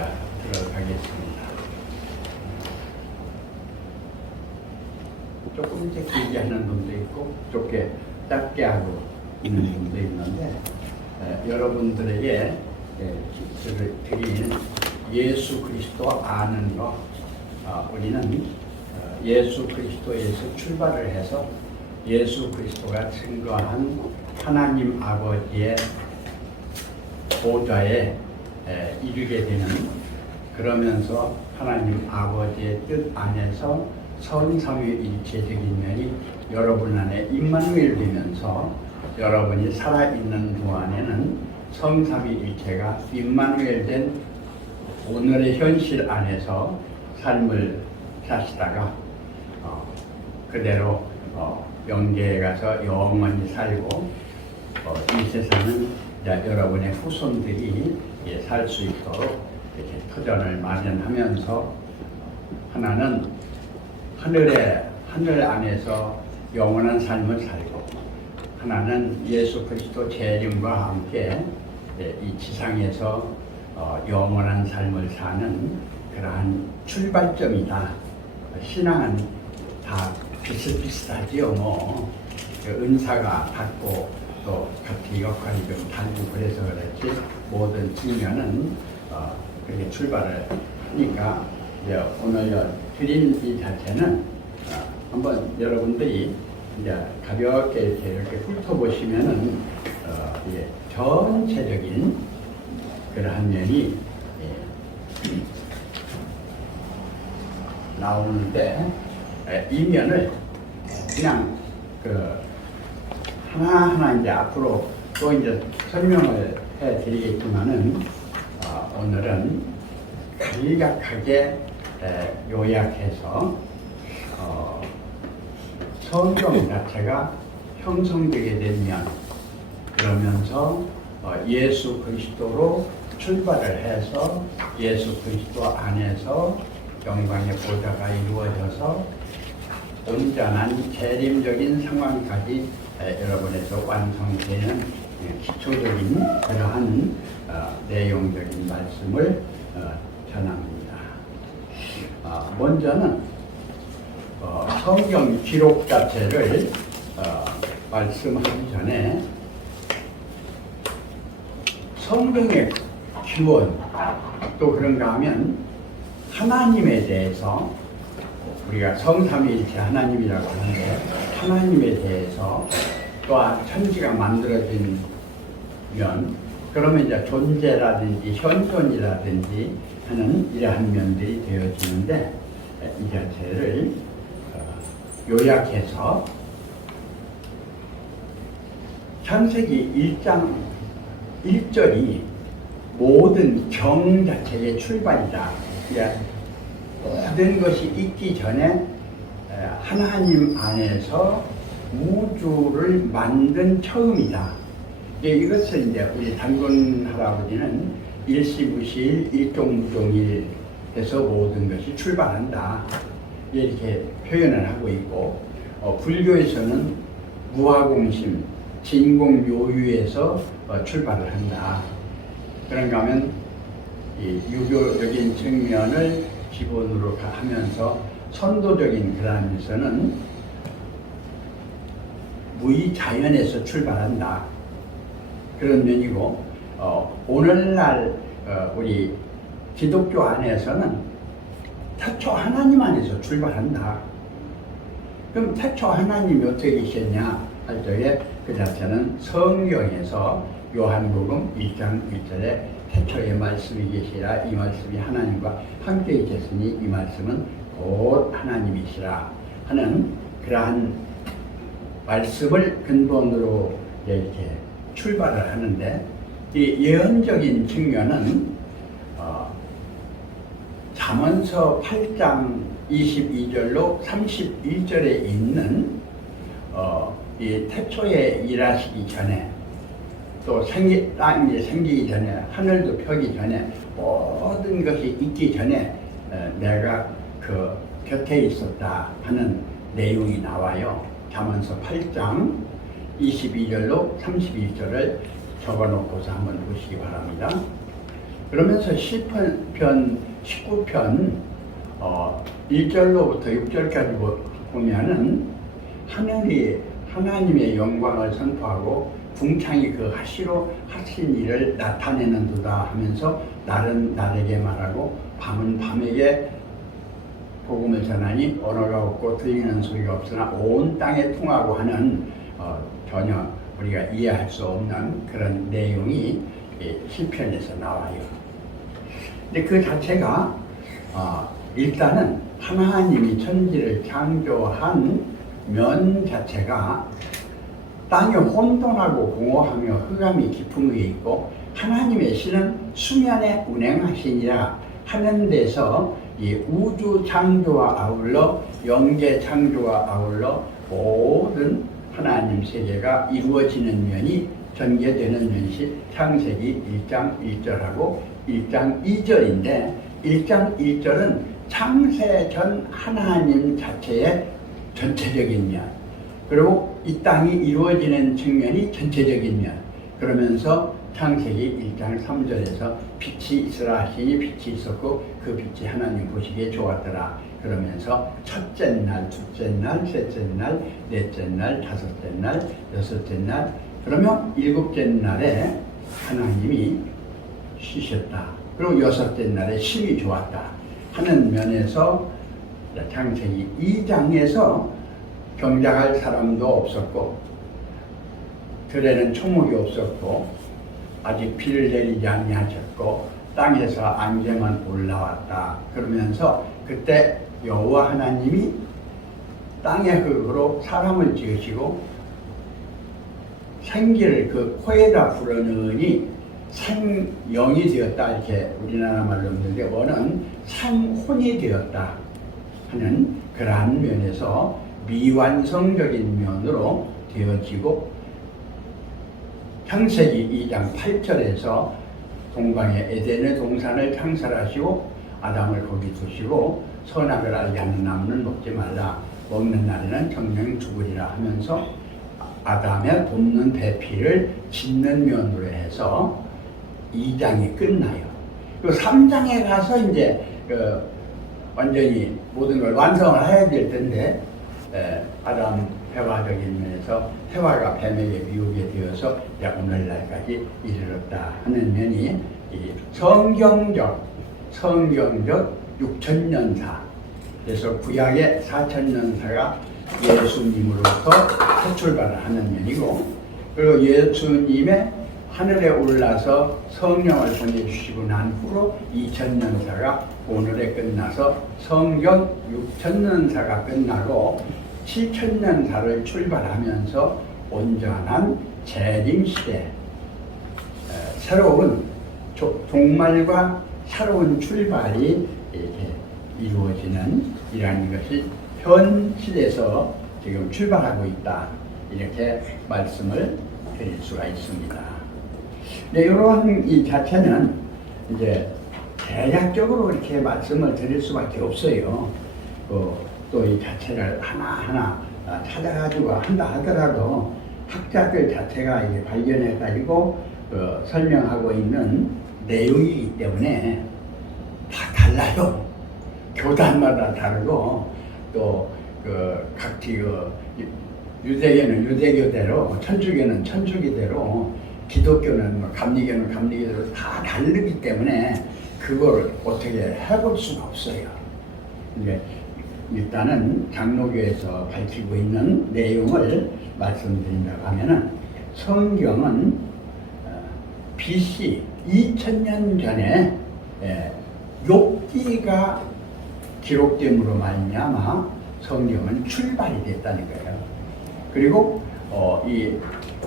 자, 들어가겠습니다. 조금 이제 길게 하는 분도 있고 짧게 하고 있는 분도 있는데 여러분들에게 드린 예수 그리스도 아는 것, 우리는 예수 그리스도에서 출발을 해서 예수 그리스도가 증거한 하나님 아버지의 보좌에 이르게 되는, 그러면서 하나님 아버지의 뜻 안에서 성삼위일체적인 면이 여러분 안에 임마누엘 되면서 여러분이 살아있는 동안에는 성삼위일체가 임마누엘 된 오늘의 현실 안에서 삶을 사시다가 그대로 영계에 가서 영원히 살고 이 세상은 여러분의 후손들이 살 수 있도록 이렇게 터전을 마련하면서 하나는 하늘 안에서 영원한 삶을 살고, 하나는 예수 그리스도 재림과 함께 이 지상에서 영원한 삶을 사는 그러한 출발점이다. 신앙은 다 비슷비슷하지요. 그 은사가 같고 또 같은 역할이 좀 다르고 그래서 그렇지, 모든 측면은 그렇게 출발을 하니까 이제 오늘 드린 이 자체는 한번 여러분들이 이제 가볍게 이렇게 훑어보시면은 전체적인 그러한 면이 나오는데, 이 면을 그냥 하나하나 이제 앞으로 또 이제 설명을 해드리겠지만은 오늘은 간략하게 요약해서 성경 자체가 형성되게 되면, 그러면서 예수 그리스도로 출발을 해서 예수 그리스도 안에서 영광의 보좌가 이루어져서 온전한 재림적인 상황까지 여러분에서 완성되는 기초적인 그러한 내용적인 말씀을 전합니다. 먼저는 성경 기록 자체를 말씀하기 전에 성경의 기원, 또 그런가 하면 하나님에 대해서, 우리가 성삼위일체 하나님이라고 하는데 하나님에 대해서, 또한 천지가 만들어진 면, 그러면 이제 존재라든지 현존이라든지 하는 이러한 면들이 되어지는데, 이 자체를 요약해서 창세기 1장 1절이 모든 경 자체의 출발이다. 모든 것이 있기 전에 하나님 안에서 우주를 만든 처음이다. 이것을 이제 우리 단군 할아버지는 일시무실 일종무종일 해서 모든 것이 출발한다, 이렇게 표현을 하고 있고, 불교에서는 무아공심, 진공묘유에서 출발을 한다. 그런가 하면 이 유교적인 측면을 기본으로 하면서 선도적인 그런 면에서는 무의자연에서 출발한다, 그런 면이고, 오늘날 우리 기독교 안에서는 태초 하나님 안에서 출발한다. 그럼 태초 하나님이 어떻게 계셨냐 할 적에 그 자체는 성경에서 요한복음 1장 1절에 태초에 말씀이 계시라, 이 말씀이 하나님과 함께 계셨으니 이 말씀은 곧 하나님이시라 하는 그러한 말씀을 근본으로 이렇게 출발을 하는데, 이 예언적인 측면은 잠언서 8장 22절로 31절에 있는 이 태초에 일하시기 전에, 또 땅이 생기기 전에, 하늘도 펴기 전에, 모든 것이 있기 전에 내가 그 곁에 있었다 하는 내용이 나와요. 잠언서 8장 22절로 31절을 적어놓고서 한번 보시기 바랍니다. 그러면서 시편 19편 1절로부터 6절까지 보면은 하늘이 하나님의 영광을 선포하고 궁창이 그 하시로 하신 일을 나타내는도다 하면서 날은 날에게 말하고 밤은 밤에게 복음을 전하니 언어가 없고 들리는 소리가 없으나 온 땅에 통하고 하는 전혀 우리가 이해할 수 없는 그런 내용이 시편에서 나와요. 근데 그 자체가 일단은 하나님이 천지를 창조한 면 자체가 땅이 혼돈하고 공허하며 흑암이 깊은 위에 있고 하나님의 신은 수면에 운행하시니라 하는 데서 이 우주 창조와 아울러 영계 창조와 아울러 모든 하나님 세계가 이루어지는 면이 전개되는 면이 창세기 1장 1절하고 1장 2절인데 1장 1절은 창세 전 하나님 자체의 전체적인 면, 그리고 이 땅이 이루어지는 측면이 전체적인 면, 그러면서 창세기 1장 3절에서 빛이 있으라 하시니 빛이 있었고 그 빛이 하나님 보시기에 좋았더라 그러면서 첫째 날, 둘째 날, 셋째 날, 넷째 날, 다섯째 날, 여섯째 날, 그러면 일곱째 날에 하나님이 쉬셨다. 그리고 여섯째 날에 심히 좋았다 하는 면에서 창세기 2장에서 경작할 사람도 없었고 들에는 초목이 없었고 아직 비를 내리지 아니하셨고 땅에서 안개만 올라왔다. 그러면서 그때 여호와 하나님이 땅의 흙으로 사람을 지으시고 생기를 그 코에다 불어넣으니 생영이 되었다. 이렇게 우리나라 말로 했는데 원은 생혼이 되었다 하는 그러한 면에서 미완성적인 면으로 되어지고 창세기 2장 8절에서 동방의 에덴의 동산을 창설하시고 아담을 거기 두시고 선악을 알게 하는 나무는 먹지 말라 먹는 날에는 정령 죽으리라 하면서 아담의 돕는 배필을 짓는 면으로 해서 2장이 끝나요. 그리고 3장에 가서 이제 완전히 모든 걸 완성을 해야 될 텐데 아담 회화적인 면에서 해화가 뱀에게 미우게 되어서 오늘날까지 이르렀다 하는 면이 성경적 6천년사, 그래서 구약의 4천년사가 예수님으로부터 새 출발을 하는 면이고, 그리고 예수님의 하늘에 올라서 성령을 보내주시고 난 후로 2000년사가 오늘에 끝나서 성경 6000년사가 끝나고 7000년사를 출발하면서 온전한 재림시대, 새로운 종말과 새로운 출발이 이렇게 이루어지는 이러한 것이 현 시대에서 지금 출발하고 있다, 이렇게 말씀을 드릴 수가 있습니다. 네, 이러한 이 자체는 이제 대략적으로 이렇게 말씀을 드릴 수밖에 없어요. 또 이 자체를 하나하나 찾아가지고 한다 하더라도 학자들 자체가 이제 발견해가지고 설명하고 있는 내용이기 때문에 다 달라요. 교단마다 다르고 또 각기 유대교는 유대교대로, 천주교는 천주교대로, 기독교는 감리교는 감리교대로 다 다르기 때문에 그걸 어떻게 해볼 수가 없어요. 이제 일단은 장로교에서 밝히고 있는 내용을 말씀드린다고 하면은 성경은 BC 2000년 전에 욥기가 기록됨으로 말미암아 성경은 출발이 됐다는 거예요. 그리고 이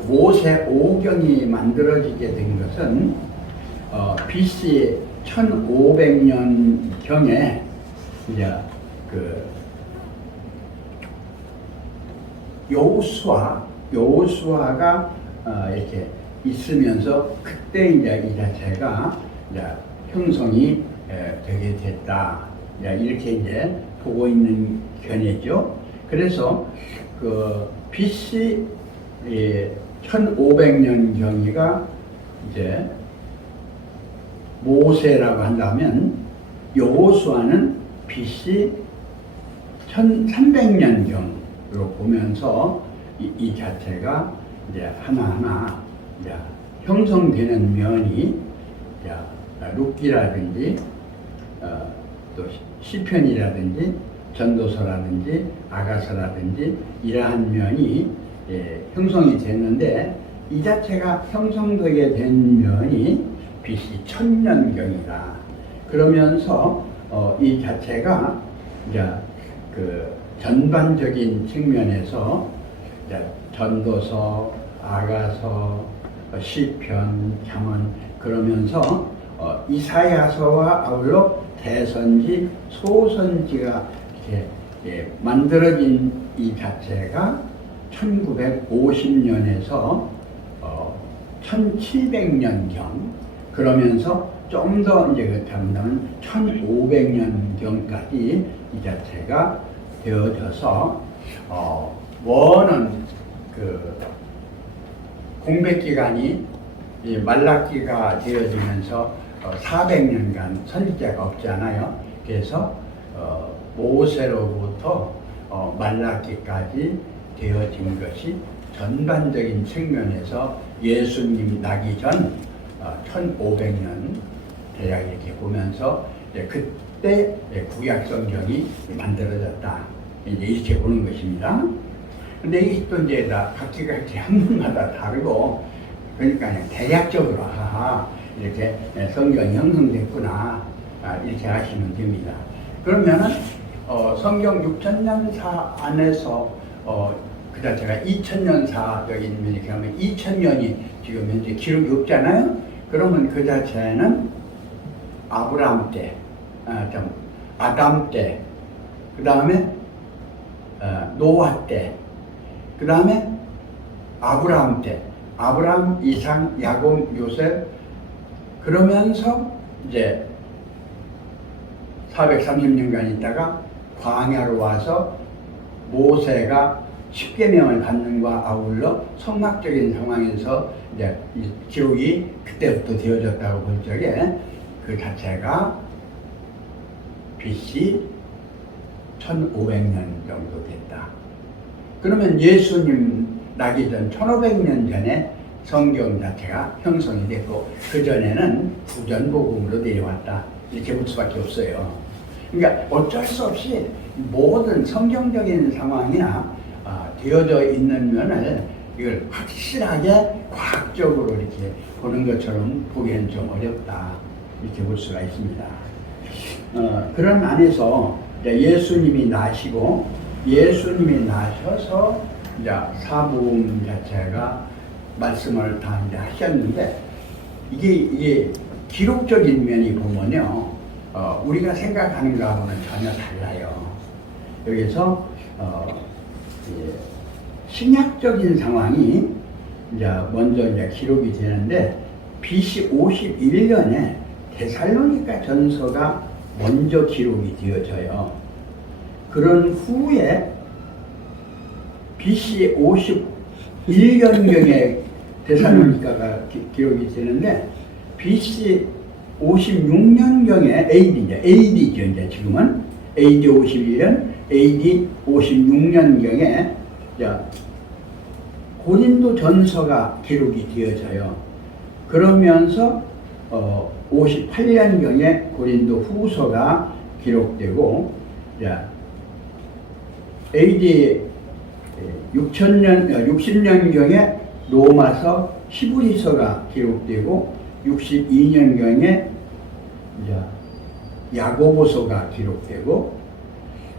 모세 오경이 만들어지게 된 것은 BC 1500년경에 이제 여호수아가 이렇게 있으면서 그때 이제 이 자체가 이제 형성이 되게 됐다, 이렇게 이제 보고 있는 견해죠. 그래서 BC 1500년 경위가 이제 모세라고 한다면 여호수아는 BC 1300년경으로 보면서 이 자체가 이제 하나하나 이제 형성되는 면이 룻기라든지 또 시편이라든지 전도서라든지 아가서라든지 이러한 면이 형성이 됐는데 이 자체가 형성되게 된 면이 BC 1000년경이다. 그러면서 이 자체가 이제 그 전반적인 측면에서 이제 전도서, 아가서, 시편, 잠언 그러면서 이사야서와 아울러 대선지, 소선지가 이렇게 만들어진 이 자체가 1950년에서 1700년경 그러면서 좀 더 이제 그렇다면 1500년경까지 이 자체가 되어져서 원은 그 공백 기간이 말라기가 되어지면서 400년간 선지자가 없잖아요. 그래서 모세로부터 말라기까지 되어진 것이 전반적인 측면에서 예수님 나기 전 1500년 대략 이렇게 보면서 그때 구약 성경이 만들어졌다. 이제 이렇게 보는 것입니다. 근데 이또 이제 각기가 학문마다 다르고 그러니까 그냥 대략적으로 이렇게 성경이 형성됐구나 이렇게 하시면 됩니다. 그러면은 성경 6000년사 안에서 그 자체가 2000년사적인 면이 이렇게 하면 2000년이 지금 현재 기록이 없잖아요. 그러면 그 자체는 아브라함 때, 아담 때, 그 다음에 노아 때, 그 다음에 아브라함 때, 아브라함, 이삭, 야곱, 요셉 그러면서 이제 430년간 있다가 광야로 와서 모세가 십계명을 받는 것과 아울러 성막적인 상황에서 이제 이 기록이 그때부터 되어졌다고 볼 적에 그 자체가 BC 1500년 정도 됐다. 그러면 예수님 나기 전 1500년 전에 성경 자체가 형성이 됐고 그 전에는 부전복음으로 내려왔다. 이렇게 볼 수밖에 없어요. 그러니까 어쩔 수 없이 모든 성경적인 상황이나 되어져 있는 면을 이걸 확실하게 과학적으로 이렇게 보는 것처럼 보기에는 좀 어렵다. 이렇게 볼 수가 있습니다. 그런 안에서 예수님이 나시고 예수님이 나셔서 이제 사복음 자체가 말씀을 다 이제 하셨는데 이게 기록적인 면이 보면요 우리가 생각하는 거하고는 전혀 달라요. 여기서 신약적인 상황이 이제 먼저 이제 기록이 되는데 BC 51년에 데살로니가 전서가 먼저 기록이 되어져요. 그런 후에 BC 51년경에 데살로니가가 기록이 되는데 BC 56년경에 AD죠. 이제 지금은 AD 51년, AD 56년경에 고린도 전서가 기록이 되어져요. 그러면서 58년경에 고린도 후서가 기록되고 AD 60년경에 로마서 히브리서가 기록되고 62년경에 야고보서가 기록되고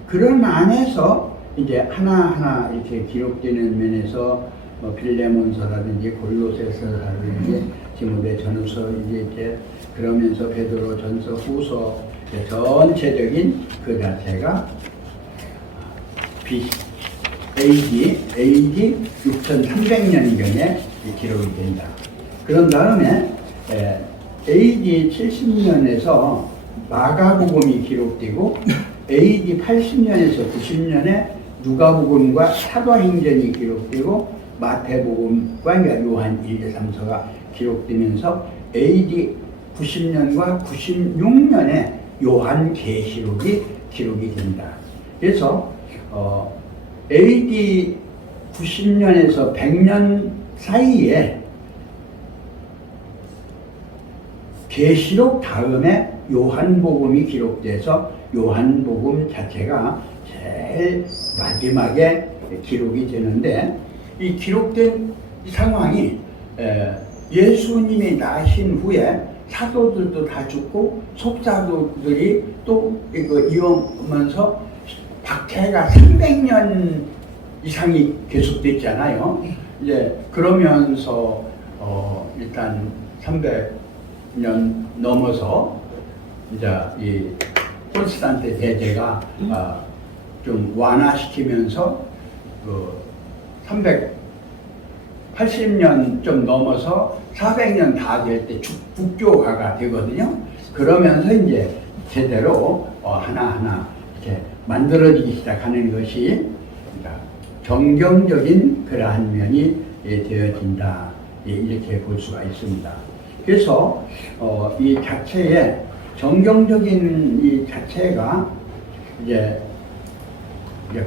그런 안에서 이제 하나하나 이렇게 기록되는 면에서 빌레몬서라든지 골로새서라든지 디모데전서 이제 그러면서 베드로 전서 후서 전체적인 그 자체가 AD 6300년경에 기록이 된다. 그런 다음에 AD 70년에서 마가복음이 기록되고 AD 80년에서 90년에 누가복음과 사도행전이 기록되고 마태복음과 요한 1, 2, 3서가 기록되면서 AD 90년과 96년에 요한계시록이 기록이 된다. 그래서 AD 90년에서 100년 사이에 계시록 다음에 요한복음이 기록돼서 요한복음 자체가 제일 마지막에 기록이 되는데, 이 기록된 상황이 예수님이 나신 후에 사도들도 다 죽고 속사도들이 또 이거 이어오면서 박해가 300년 이상이 계속됐잖아요. 이제 그러면서 일단 300년 넘어서 이제 이 프로테스탄트 대제가 좀 완화시키면서 그 380년 좀 넘어서 400년 다 될 때 국교화가 되거든요. 그러면서 이제 제대로 하나하나 이렇게 만들어지기 시작하는 것이 정경적인 그러한 면이 되어진다, 이렇게 볼 수가 있습니다. 그래서 이 자체에 정경적인 이 자체가 이제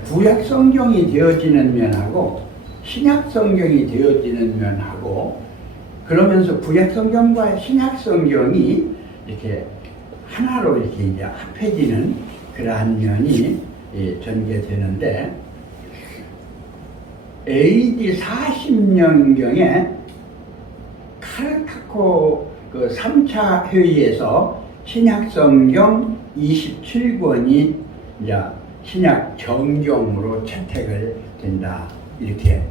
구약 성경이 되어지는 면하고 신약 성경이 되어지는 면하고, 그러면서 구약 성경과 신약 성경이 이렇게 하나로 이렇게 이제 합해지는 그러한 면이 전개되는데, AD 40년경에 카르타코 그 3차 회의에서 신약 성경 27권이 이제 신약 정경으로 채택을 된다, 이렇게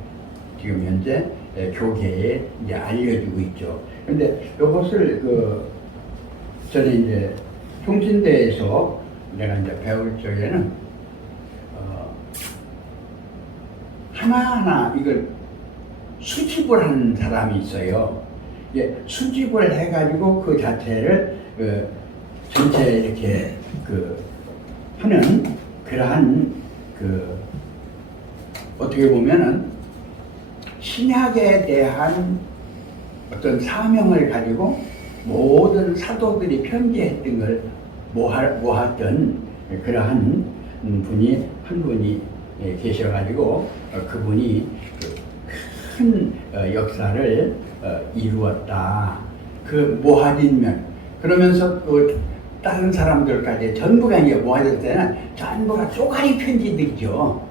지금 현재 교계에 이제 알려지고 있죠. 그런데 이것을 저는 이제 통신대에서 내가 이제 배울 적에는 하나하나 이걸 수집을 하는 사람이 있어요. 수집을 해가지고 그 자체를 전체 이렇게 하는 그러한 어떻게 보면은 신약에 대한 어떤 사명을 가지고 모든 사도들이 편지했던 걸 모았던 그러한 분이 한 분이 계셔가지고 그분이 큰 역사를 이루었다. 그 모아진 면, 그러면서 또 다른 사람들까지 전부가 이제 모아질 때는 전부가 쪼가리 편지들이죠.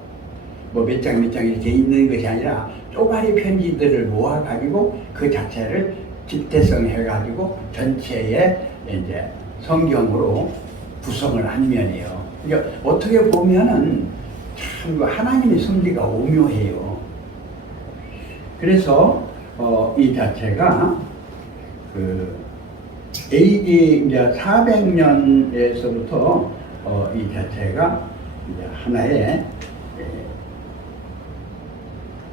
뭐 몇 장 몇 장 이렇게 있는 것이 아니라 쪼가리 편지들을 모아가지고 그 자체를 집대성해가지고 전체에 이제 성경으로 구성을 한 면이에요. 그러니까 어떻게 보면은 참 하나님의 섭리가 오묘해요. 그래서 이 자체가 AD 이제 400년에서부터 이 자체가 이제 하나의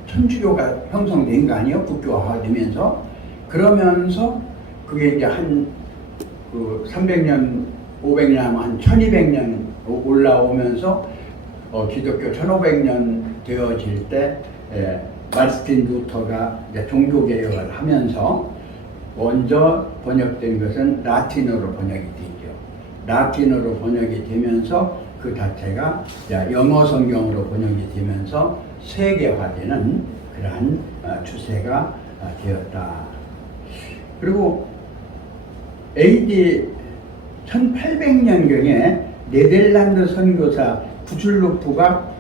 천주교가 형성된 거 아니에요? 국교화되면서. 그러면서 그게 이제 한 300년, 500년 하면 한 1200년 올라오면서 기독교 1500년 되어질 때 마르틴 루터가 이제 종교개혁을 하면서 먼저 번역된 것은 라틴어로 번역이 되죠. 라틴어로 번역이 되면서 그 자체가 영어 성경으로 번역이 되면서 세계화되는 그러한 추세가 되었다. 그리고 AD 1800년경에 네덜란드 선교사 구슬로프가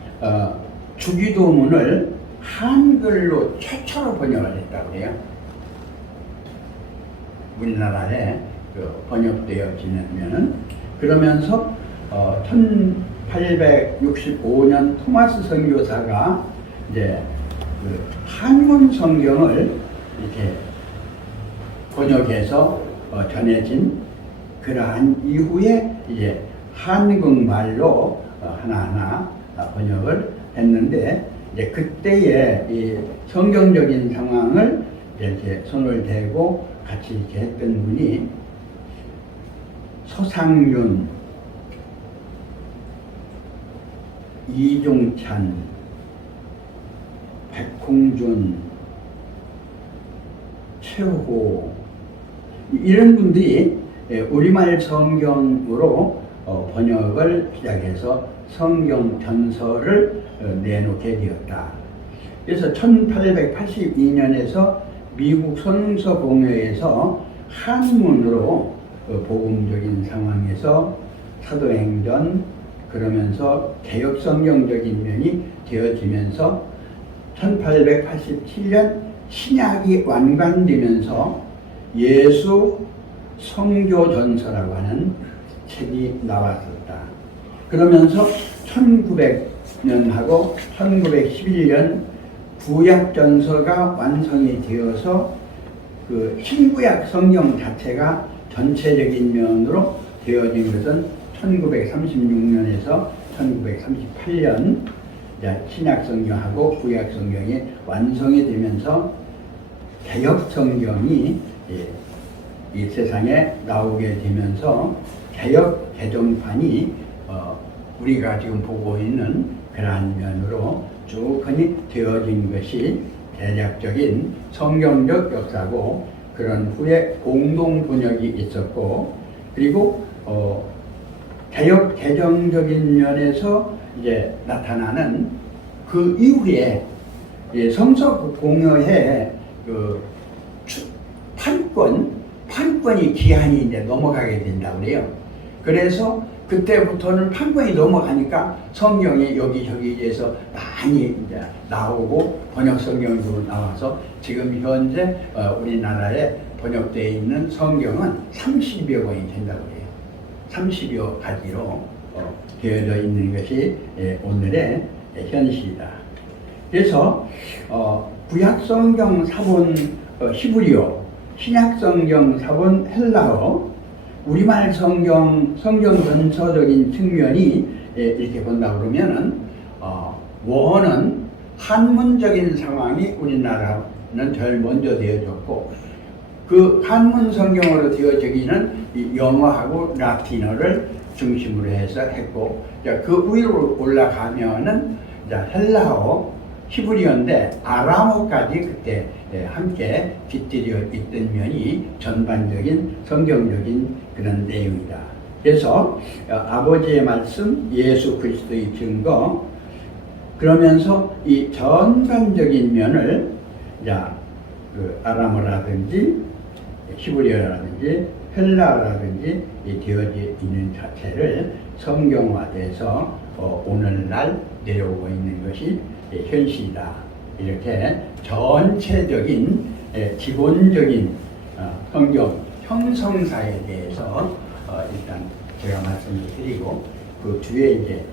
주기도문을 한글로 최초로 번역을 했다고 해요. 우리나라에 번역되어지면은. 그러면서 1865년 토마스 선교사가 이제 한문 성경을 이렇게 번역해서 전해진 그러한 이후에 이제 한국말로 하나하나 번역을 했는데, 이제 그때의 이 성경적인 상황을 이렇게 손을 대고 같이 이렇게 했던 분이 서상윤, 이종찬, 백홍준, 최호, 이런 분들이 우리말 성경으로 번역을 시작해서 성경 전서를 내놓게 되었다. 그래서 1882년에서 미국 성서공회에서 한문으로 복음적인 상황에서 사도행전 그러면서 개혁성경적인 면이 되어지면서 1887년 신약이 완관되면서 예수 성교전서라고 하는 책이 나왔었다. 그러면서 1900년하고 1911년 구약전서가 완성이 되어서 그 신구약 성경 자체가 전체적인 면으로 되어진 것은 1936년에서 1938년 신약 성경하고 구약 성경이 완성이 되면서 개혁 성경이 이 세상에 나오게 되면서 개혁 개정판이 우리가 지금 보고 있는 그러한 면으로 쭉 되어진 것이 대략적인 성경적 역사고, 그런 후에 공동 번역이 있었고, 그리고 개혁 개정적인 면에서 이제 나타나는 그 이후에 성서공회에 그 판권이 기한이 이제 넘어가게 된다고 그래요. 그래서 그때부터는 판권이 넘어가니까 성경이 여기저기에서 많이 이제 나오고 번역 성경도 나와서 지금 현재 우리나라에 번역되어 있는 성경은 30여 권이 된다고 해요. 30여 가지로 되어져 있는 것이 오늘의 현실이다. 그래서 구약성경 사본 히브리어, 신약성경 사본 헬라어, 우리말 성경 전서적인 측면이 이렇게 본다 그러면은 원어는 한문적인 상황이 우리나라는 제일 먼저 되어졌고, 그 한문 성경으로 되어지기는 영어하고 라틴어를 중심으로 해서 했고, 그 위로 올라가면은 헬라어, 히브리어인데 아람어까지 그때 함께 깃들여 있던 면이 전반적인 성경적인 그런 내용이다. 그래서 아버지의 말씀, 예수 그리스도의 증거, 그러면서 이 전반적인 면을 그 아람어라든지 히브리어라든지 헬라어라든지 되어져 있는 자체를 성경화돼서 오늘날 내려오고 있는 것이 현실이다. 이렇게 전체적인 기본적인 성경 형성사에 대해서 일단 제가 말씀을 드리고, 그 뒤에 이제